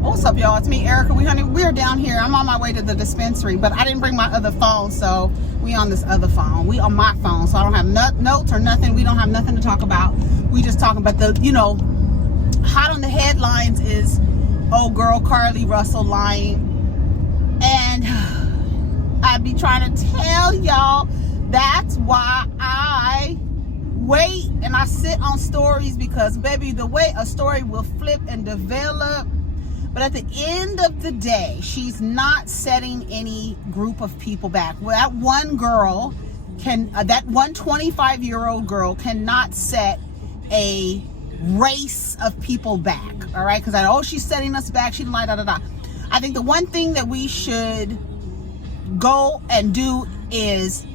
What's up, y'all? It's me, Erica. We're down here. I'm on my way to the dispensary, but I didn't bring my other phone, so we on this other phone. We on my phone, so I don't have notes or nothing. We don't have nothing to talk about. We just talking about the, hot on the headlines is old girl Carlee Russell lying. And I be trying to tell y'all that's why I wait and I sit on stories, because baby, the way a story will flip and develop. But at the end of the day, she's not setting any group of people back. Well, that one girl that one 25-year-old girl cannot set a race of people back. All right, because she's setting us back. She lied, I think the one thing that we should go and do is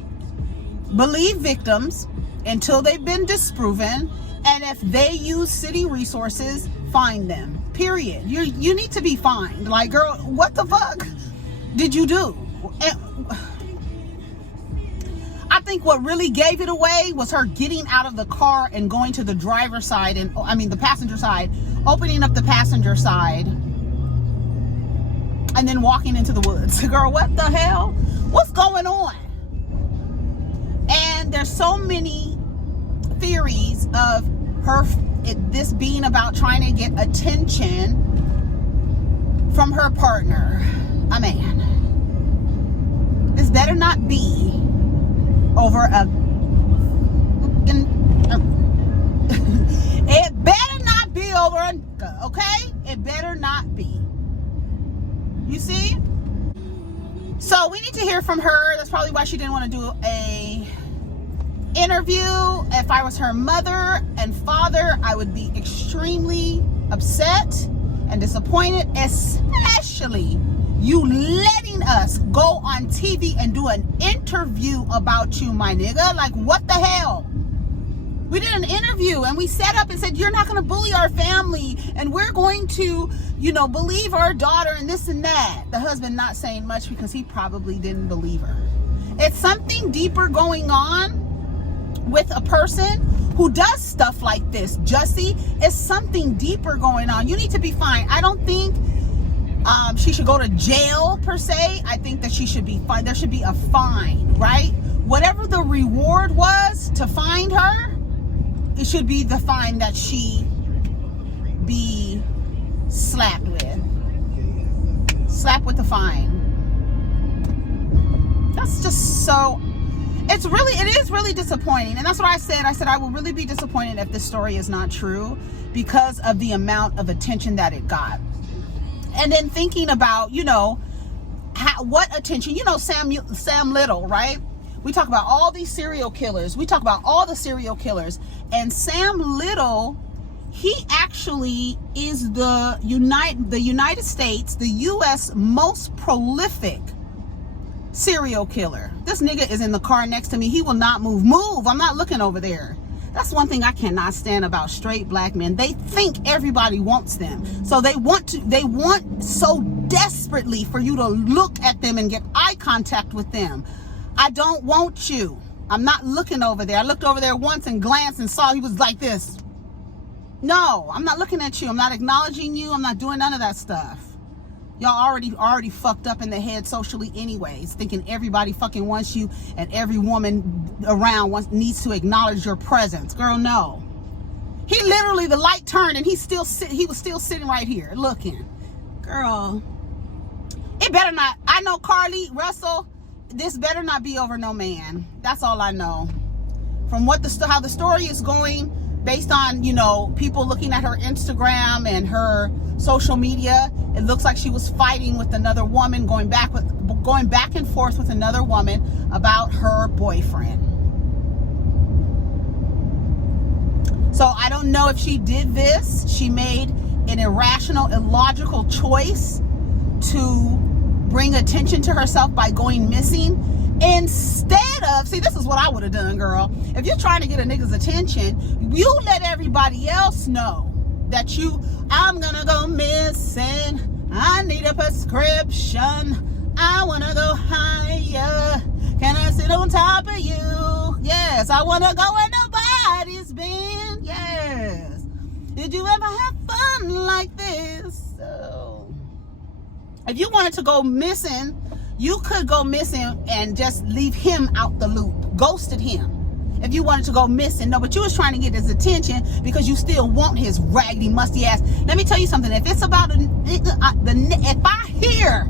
believe victims until they've been disproven, and if they use city resources, find them. Period. You need to be fined. Like, girl, what the fuck did you do? I think what really gave it away was her getting out of the car and going to the driver's side, the passenger side, opening up the passenger side, and then walking into the woods. Girl, what the hell? What's going on? And there's so many theories of this being about trying to get attention from her partner, a man. This better not be over it better not be over okay? It better not be. You see? So we need to hear from her. That's probably why she didn't want to do a interview. If I was her mother and father, I would be extremely upset and disappointed, especially you letting us go on TV and do an interview about you, my nigga. Like, what the hell? We did an interview and we set up and said, you're not going to bully our family and we're going to, believe our daughter and this and that. The husband not saying much because he probably didn't believe her. It's something deeper going on with a person who does stuff like this. Jussie, is something deeper going on. You need to be fined. I don't think she should go to jail per se. I think that she should be fined. There should be a fine, right? Whatever the reward was to find her, it should be the fine that she be slapped with. Slap with the fine. That's just so... It is really disappointing. And that's what I said. I said I will really be disappointed if this story is not true because of the amount of attention that it got. And then thinking about, what attention, Sam Little, right? We talk about all these serial killers. We talk about all the serial killers. And Sam Little, he actually is the United States, the U.S. most prolific serial killer. This nigga is in the car next to me. He will not move. I'm not looking over there. That's one thing I cannot stand about straight black men. They think everybody wants them. So they want so desperately for you to look at them and get eye contact with them. I don't want you. I'm not looking over there. I looked over there once and glanced and saw he was like this. No, I'm not looking at you. I'm not acknowledging you. I'm not doing none of that stuff. Y'all already fucked up in the head socially anyways, thinking everybody fucking wants you and every woman around needs to acknowledge your presence. Girl, no. He literally, the light turned and he was still sitting right here looking. Girl, it better not. I know Carlee Russell, this better not be over no man. That's all I know. From how the story is going, based on, people looking at her Instagram and her social media, it looks like she was fighting with another woman, going back and forth with another woman about her boyfriend. So I don't know if she did this. She made an irrational, illogical choice to bring attention to herself by going missing. Instead of, see, this is what I would have done, girl. If you're trying to get a nigga's attention, you let everybody else know that I'm gonna go missing. I need a prescription. I wanna go higher. Can I sit on top of you? Yes, I wanna go where nobody's been. Yes. Did you ever have fun like this? Oh. If you wanted to go missing, you could go missing and just leave him out the loop, ghosted him. If you wanted to go missing, no, but you was trying to get his attention because you still want his raggedy, musty ass. Let me tell you something. If it's about if I hear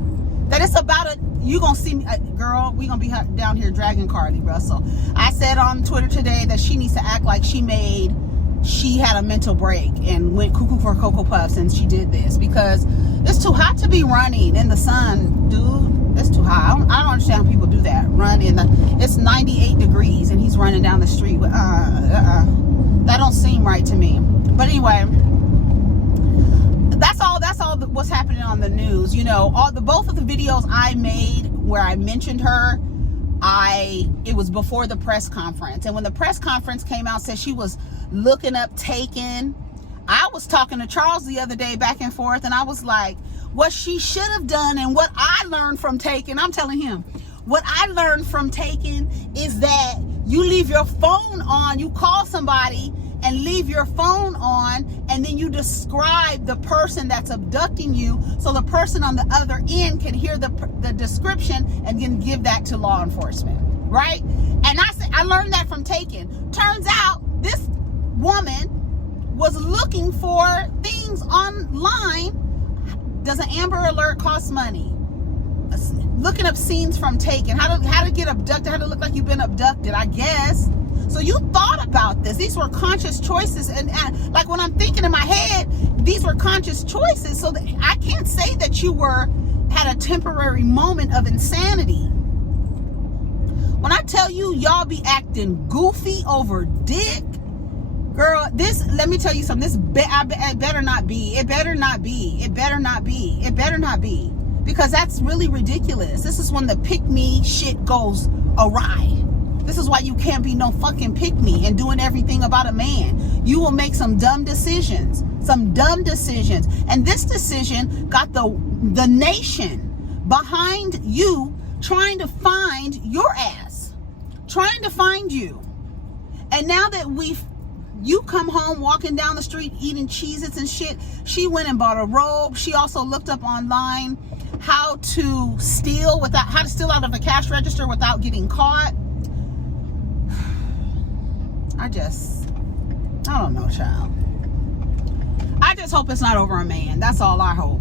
that it's about you gonna see me, girl. We gonna be down here dragging Carlee Russell. I said on Twitter today that she needs to act like she had a mental break and went cuckoo for Cocoa Puffs, and she did this because it's too hot to be running in the sun, dude. It's too hot. I don't understand how people do that. Run in it's 98 degrees and he's running down the street with that don't seem right to me. But anyway, that's all what's happening on the news. You know, both of the videos I made where I mentioned her, it was before the press conference. And when the press conference came out, said she was looking up Taken. I was talking to Charles the other day back and forth, and I was like, what she should have done and what I learned from Taken, I'm telling him, what I learned from Taken is that you leave your phone on, you call somebody and leave your phone on, and then you describe the person that's abducting you so the person on the other end can hear the description and then give that to law enforcement, right? And I learned that from Taken. Turns out this woman was looking for things online. Does an Amber Alert cost money? Looking up scenes from Taken. How to get abducted, how to look like you've been abducted, I guess. So you thought about this. These were conscious choices. And like when I'm thinking in my head, these were conscious choices. So I can't say that you had a temporary moment of insanity. When I tell you y'all be acting goofy over dick, girl, let me tell you something. It better not be. It better not be. It better not be. It better not be. Because that's really ridiculous. This is when the pick-me shit goes awry. This is why you can't be no fucking pick-me and doing everything about a man. You will make some dumb decisions. Some dumb decisions. And this decision got the nation behind you trying to find your ass. Trying to find you. And now that you come home walking down the street eating Cheez-Its and shit, she went and bought a robe. She also looked up online how to steal out of a cash register without getting caught. I don't know, child. I just hope it's not over a man. That's all I hope.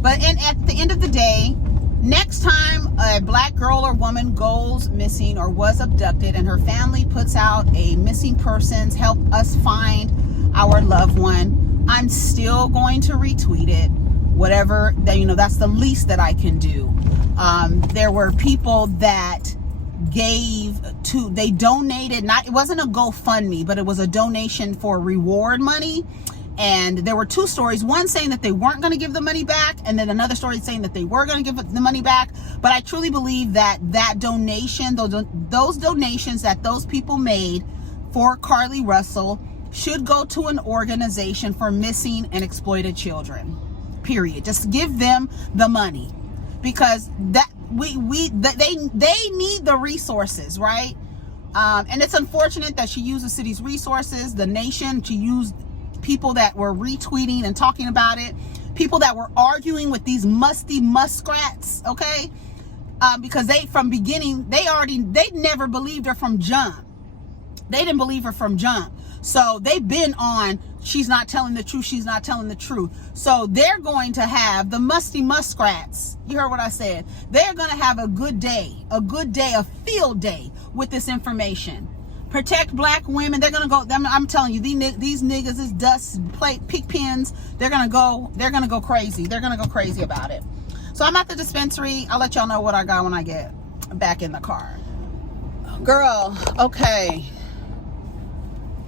But at the end of the day, next time a black girl or woman goes missing or was abducted and her family puts out a missing persons, help us find our loved one, I'm still going to retweet it. Whatever, that's the least that I can do. There were people that they donated, it wasn't a GoFundMe, but it was a donation for reward money. And there were two stories, one saying that they weren't going to give the money back, and then another story saying that they were going to give the money back. But I truly believe that donation, those donations that those people made for Carlee Russell should go to an organization for missing and exploited children, period. Just give them the money, because that they need the resources, right? And it's unfortunate that she used the city's resources, the nation. She used people that were retweeting and talking about it, people that were arguing with these musty muskrats, okay? Because from beginning, they never believed her from jump. They didn't believe her from jump. So they've been on, she's not telling the truth, she's not telling the truth. So they're going to have the musty muskrats. You heard what I said. They're going to have a good day, a field day with this information. Protect black women. They're going to go, I'm telling you, these niggas is dust pig pins. They're going to go crazy. They're going to go crazy about it. So I'm at the dispensary. I'll let y'all know what I got when I get back in the car. Girl, okay.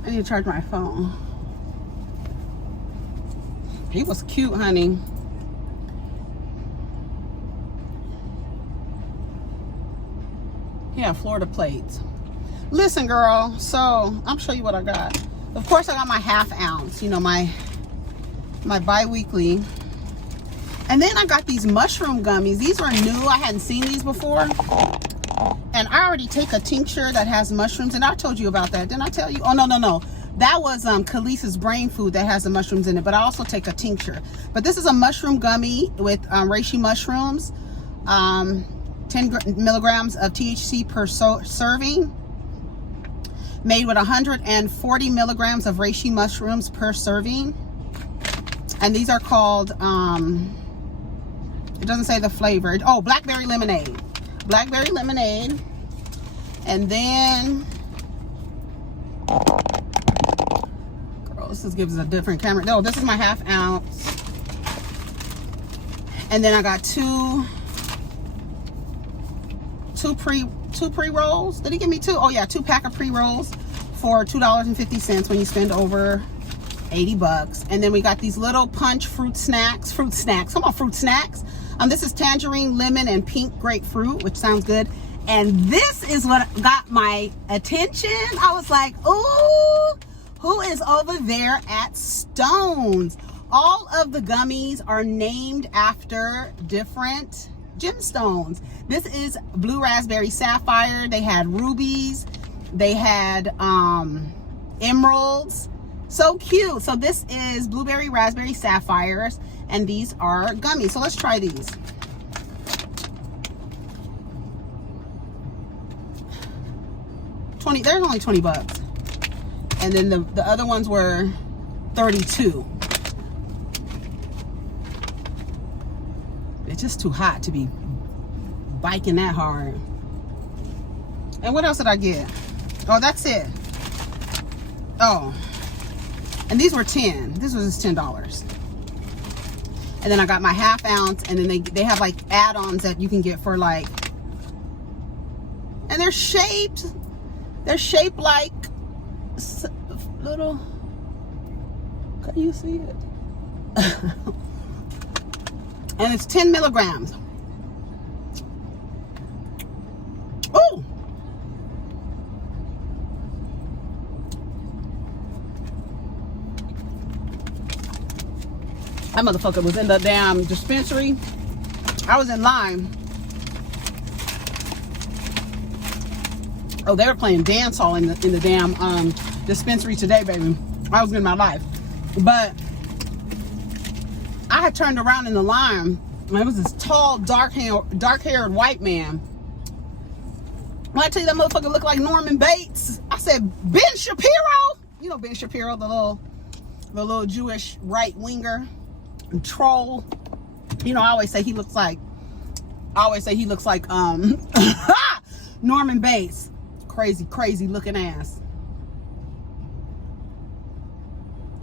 I need to charge my phone. He was cute, honey. Yeah, Florida plates. Listen, girl, so I'll show you what I got. Of course, I got my half ounce, my bi-weekly. And then I got these mushroom gummies. These are new. I hadn't seen these before. And I already take a tincture that has mushrooms. And I told you about that. Didn't I tell you? Oh, no. That was Khalees's brain food that has the mushrooms in it, but I also take a tincture. But this is a mushroom gummy with reishi mushrooms, 10 milligrams of THC per serving, made with 140 milligrams of reishi mushrooms per serving. And these are called, it doesn't say the flavor. Oh, blackberry lemonade. Blackberry lemonade. And then, girl, this gives us a different camera. No, this is my ½ ounce. And then I got two pre-rolls. Did he give me two? Oh yeah, 2 pack of pre-rolls for $2.50 when you spend over 80 bucks. And then we got these little punch fruit snacks. Come on, fruit snacks. This is tangerine, lemon, and pink grapefruit, which sounds good. And this is what got my attention. I was like, ooh, who is over there at Stone's? All of the gummies are named after different gemstones. This is blue raspberry sapphire. They had rubies. They had emeralds. So cute. So this is blueberry raspberry sapphires, and these are gummies. So let's try these. They're only 20 bucks. And then the other ones were 32. It's just too hot to be biking that hard. And what else did I get? Oh, that's it. Oh, and these were 10. This was just $10. And then I got my ½ ounce, and then they have like add-ons that you can get for like, and they're shaped like little, can you see it? And it's 10 milligrams. Oh, that motherfucker was in the damn dispensary. I was in line. Oh, they were playing dance hall in the damn dispensary today, baby. I was in my life. But I had turned around in the line, and it was this tall, dark-haired white man. When I tell you that motherfucker looked like Norman Bates, I said, Ben Shapiro. You know Ben Shapiro, the little Jewish right-winger troll. You know, I always say he looks like Norman Bates. Crazy looking ass.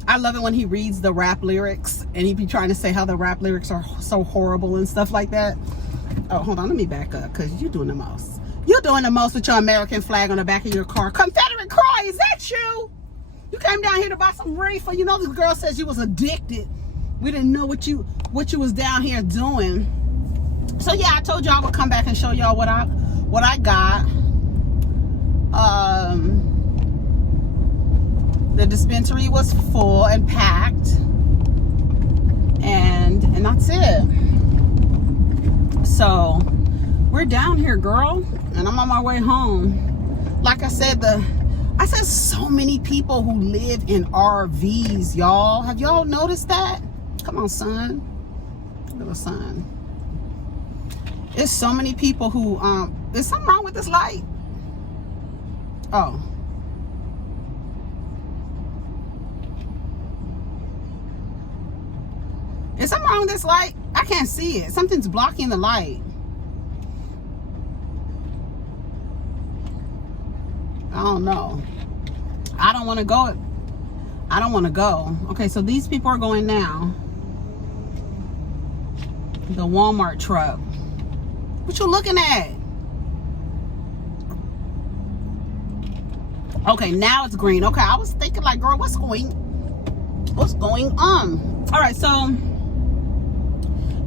I love it when he reads the rap lyrics and he be trying to say how the rap lyrics are so horrible and stuff like that. Oh, hold on, let me back up, because you're doing the most. You're doing the most with your American flag on the back of your car. Confederate Croy, is that you? You came down here to buy some reefer. You know this girl says you was addicted. We didn't know what you was down here doing. So yeah, I told you I would come back and show y'all what I got. The dispensary was full and packed, and that's it. So we're down here, girl, and I'm on my way home. Like I said, so many people who live in RVs, y'all. Have y'all noticed that? Come on, son. Little son. There's so many people who is something wrong with this light? Oh. Is something wrong with this light? I can't see it. Something's blocking the light. I don't know. I don't want to go. I don't want to go. Okay, so these people are going now. The Walmart truck. What you looking at? Okay, now it's green. Okay, I was thinking like, girl, what's going on? All right, so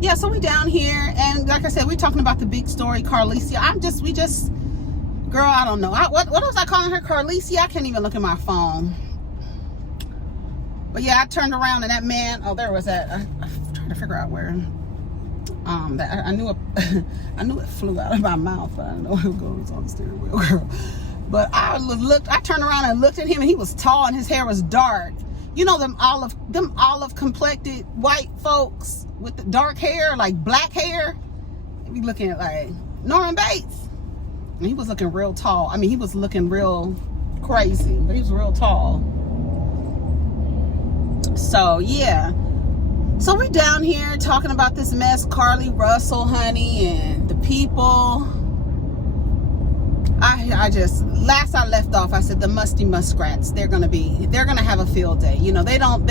yeah, so we down here, and like I said, we're talking about the big story, Carleecia. Girl, I don't know. What was I calling her? Carleecia? I can't even look at my phone. But yeah, I turned around and that man, oh, there was that. I'm trying to figure out where. I knew it flew out of my mouth, but I didn't know it was on the steering wheel, girl. But I turned around and looked at him, and he was tall and his hair was dark. You know, them olive complected white folks with the dark hair, like black hair. Be looking at like Norman Bates. And he was looking real tall. I mean, he was looking real crazy, but he was real tall. So yeah. So we're down here talking about this mess, Carlee Russell, honey, and the people. I just, last I left off, I said the musty muskrats, they're gonna have a field day. You know, they don't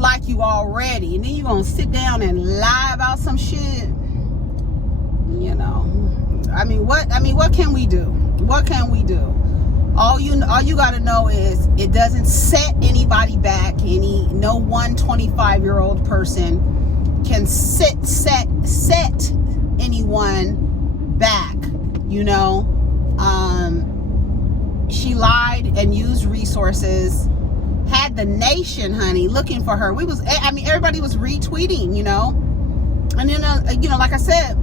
like you already, and then you're gonna sit down and lie about some shit. You know, I mean, what can we do? What can we do? All you gotta know is it doesn't set anybody back. No one 25-year-old person can set anyone back. You know, she lied and used resources, had the nation, honey, looking for her. Everybody was retweeting, you know, and then, you know, like I said,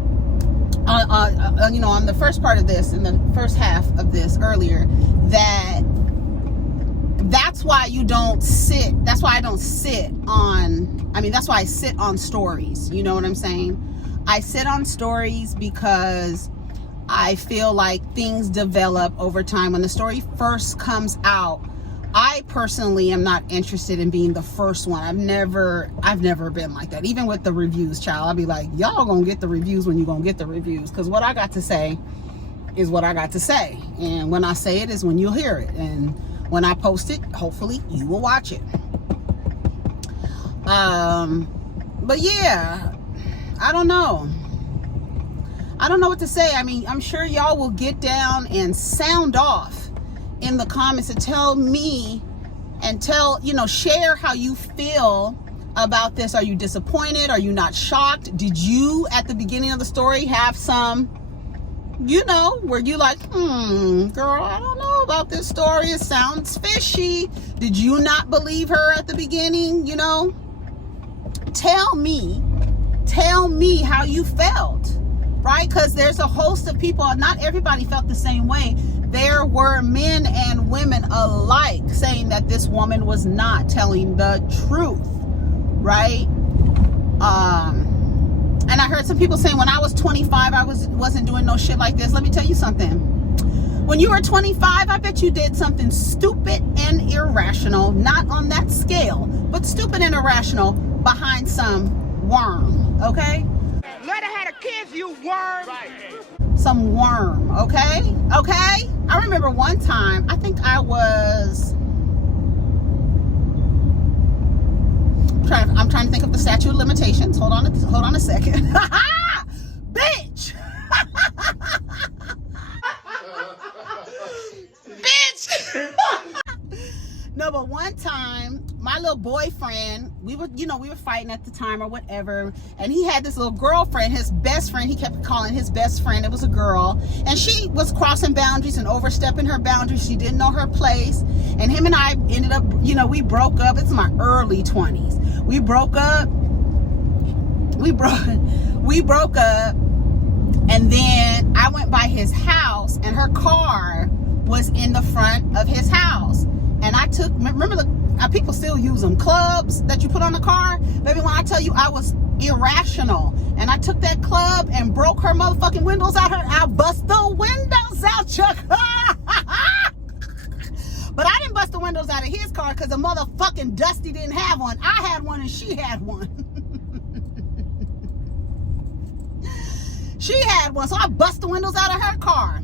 you know, on the first part of this, in the first half of this earlier, that's why you don't sit. That's why I don't sit on, that's why I sit on stories. You know what I'm saying? I sit on stories because I feel like things develop over time. When the story first comes out, I personally am not interested in being the first one. I've never been like that. Even with the reviews, child, I'll be like, y'all gonna get the reviews when you gonna get the reviews. Because what I got to say is what I got to say. And when I say it is when you'll hear it. And when I post it, hopefully you will watch it. But yeah, I don't know what to say. I mean, I'm sure y'all will get down and sound off in the comments and tell me and share how you feel about this. Are you disappointed? Are you not shocked? Did you, at the beginning of the story, have some, were you like, girl, I don't know about this story. It sounds fishy. Did you not believe her at the beginning? Tell me how you felt. Right? Because there's a host of people, not everybody felt the same way. There were men and women alike saying that this woman was not telling the truth, right? And I heard some people saying, when I was 25, I wasn't doing no shit like this. Let me tell you something. When you were 25, I bet you did something stupid and irrational, not on that scale, but stupid and irrational behind some worm, okay? Let her have a kiss, you worm. Some worm, okay? Okay? I remember one time, I think I was... I'm trying to think of the statute of limitations. Hold on a second. Bitch! Bitch! No, but one time, my little boyfriend, we were fighting at the time or whatever, and he had this little girlfriend, his best friend. He kept calling his best friend. It was a girl, and she was crossing boundaries and overstepping her boundaries. She didn't know her place, and him and I ended up, we broke up. It's my early 20s. We broke up, and then I went by his house, and her car was in the front of his house. And I took, remember people still use them, clubs that you put on the car? Baby, when I tell you I was irrational, and I took that club and broke her motherfucking windows out I bust the windows out your car. But I didn't bust the windows out of his car because the motherfucking Dusty didn't have one. I had one and she had one. She had one, so I bust the windows out of her car.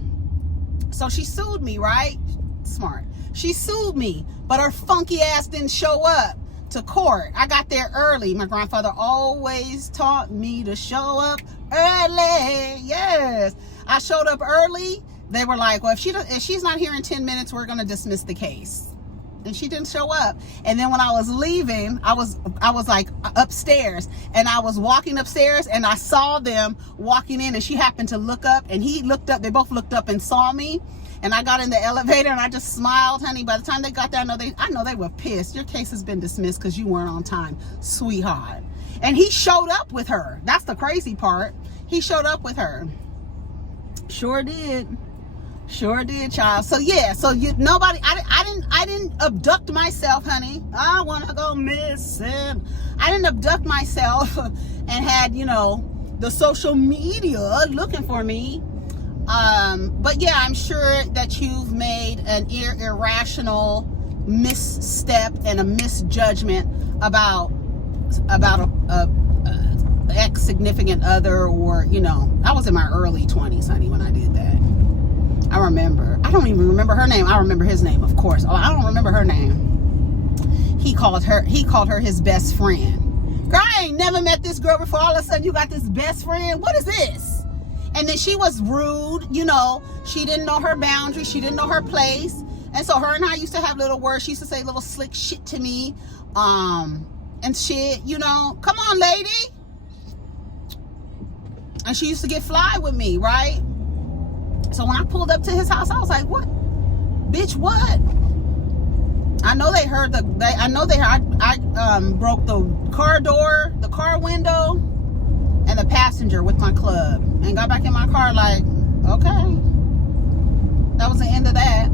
So she sued me, right? Smart. She sued me, but her funky ass didn't show up to court. I got there early. My grandfather always taught me to show up early. Yes. I showed up early. They were like, well, if she's not here in 10 minutes, we're going to dismiss the case. And she didn't show up. And then when I was leaving, I was like upstairs, and I was walking upstairs, and I saw them walking in, and she happened to look up, and he looked up. They both looked up and saw me. And I got in the elevator and I just smiled, honey. By the time they got there, I know they were pissed. Your case has been dismissed because you weren't on time, sweetheart. And he showed up with her. That's the crazy part. He showed up with her. Sure did. Sure did, child. So yeah, so I didn't abduct myself, honey. I wanna go missing. I didn't abduct myself and had, you know, the social media looking for me. But yeah, I'm sure that you've made an irrational misstep and a misjudgment about a ex-significant other, or, you know, I was in my early 20s, honey, when I did that. I remember. I don't even remember her name. I remember his name, of course. Oh, I don't remember her name. He called her his best friend. Girl, I ain't never met this girl before. All of a sudden you got this best friend. What is this? And then she was rude, you know. She didn't know her boundaries. She didn't know her place. And so her and I used to have little words. She used to say little slick shit to me. And shit, you know. Come on, lady. And she used to get fly with me, right? So when I pulled up to his house, I was like, what? Bitch, what? I know they heard I broke the car door, the car window, and the passenger with my club. And got back in my car like, okay. That was the end of that.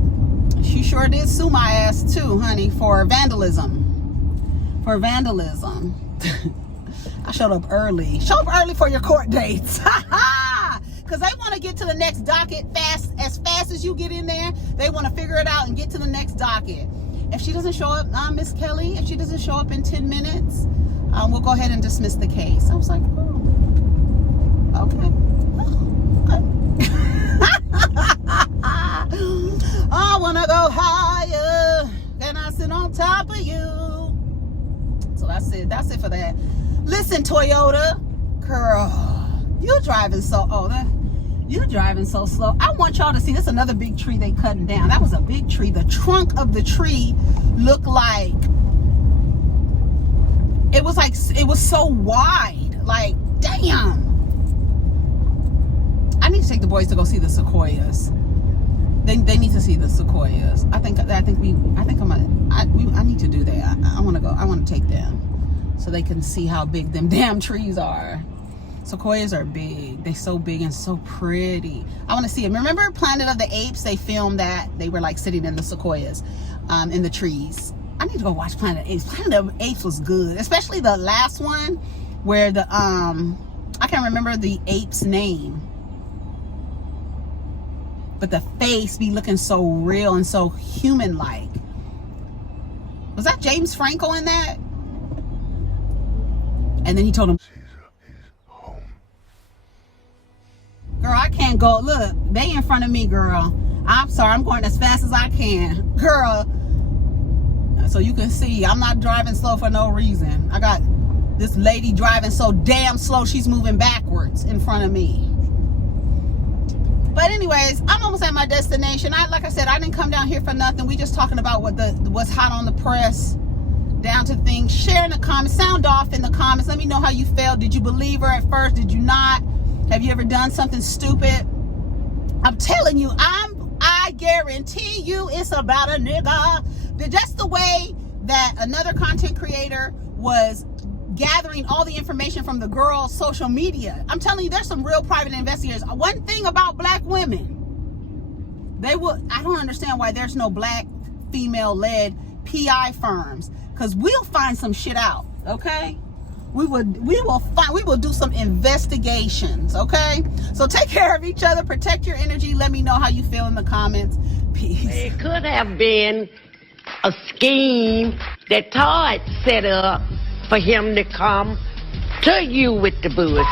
She sure did sue my ass too, honey, for vandalism. For vandalism. I showed up early. Show up early for your court dates. Because they want to get to the next docket as fast as you get in there. They want to figure it out and get to the next docket. If she doesn't show up, Miss Kelly, if she doesn't show up in 10 minutes, we'll go ahead and dismiss the case. I was like, oh, okay. I want to go higher. Can I sit on top of you? So that's it. That's it for that. Listen, Toyota, girl, you're driving so you're driving so slow. I want y'all to see this. Another big tree they cutting down. That was a big tree. The trunk of the tree looked like it was so wide. Like, damn. I need to take the boys to go see the sequoias. They need to see the sequoias. I need to do that. I want to take them so they can see how big them damn trees are. Sequoias are big. They're so big and so pretty. I want to see them. Remember Planet of the Apes? They filmed that. They were like sitting in the sequoias, in the trees. I need to go watch Planet of the Apes. Planet of the Apes was good, especially the last one where the I can't remember the ape's name, but the face be looking so real and so human-like. Was that James Franco in that? And then he told him, girl, I can't go. Look, they in front of me, girl. I'm sorry, I'm going as fast as I can. Girl, so you can see, I'm not driving slow for no reason. I got this lady driving so damn slow, she's moving backwards in front of me. But anyways, I'm almost at my destination. Like I said, I didn't come down here for nothing. We just talking about what's hot on the press, down to things. Share in the comments. Sound off in the comments. Let me know how you felt. Did you believe her at first? Did you not? Have you ever done something stupid? I'm telling you, I guarantee you it's about a nigga. Just the way that another content creator was gathering all the information from the girl's social media. I'm telling you, there's some real private investigators. One thing about black women, I don't understand why there's no black female-led PI firms, because we'll find some shit out, okay? We will do some investigations, okay? So take care of each other, protect your energy. Let me know how you feel in the comments. Peace. It could have been a scheme that Todd set up for him to come to you with the bush.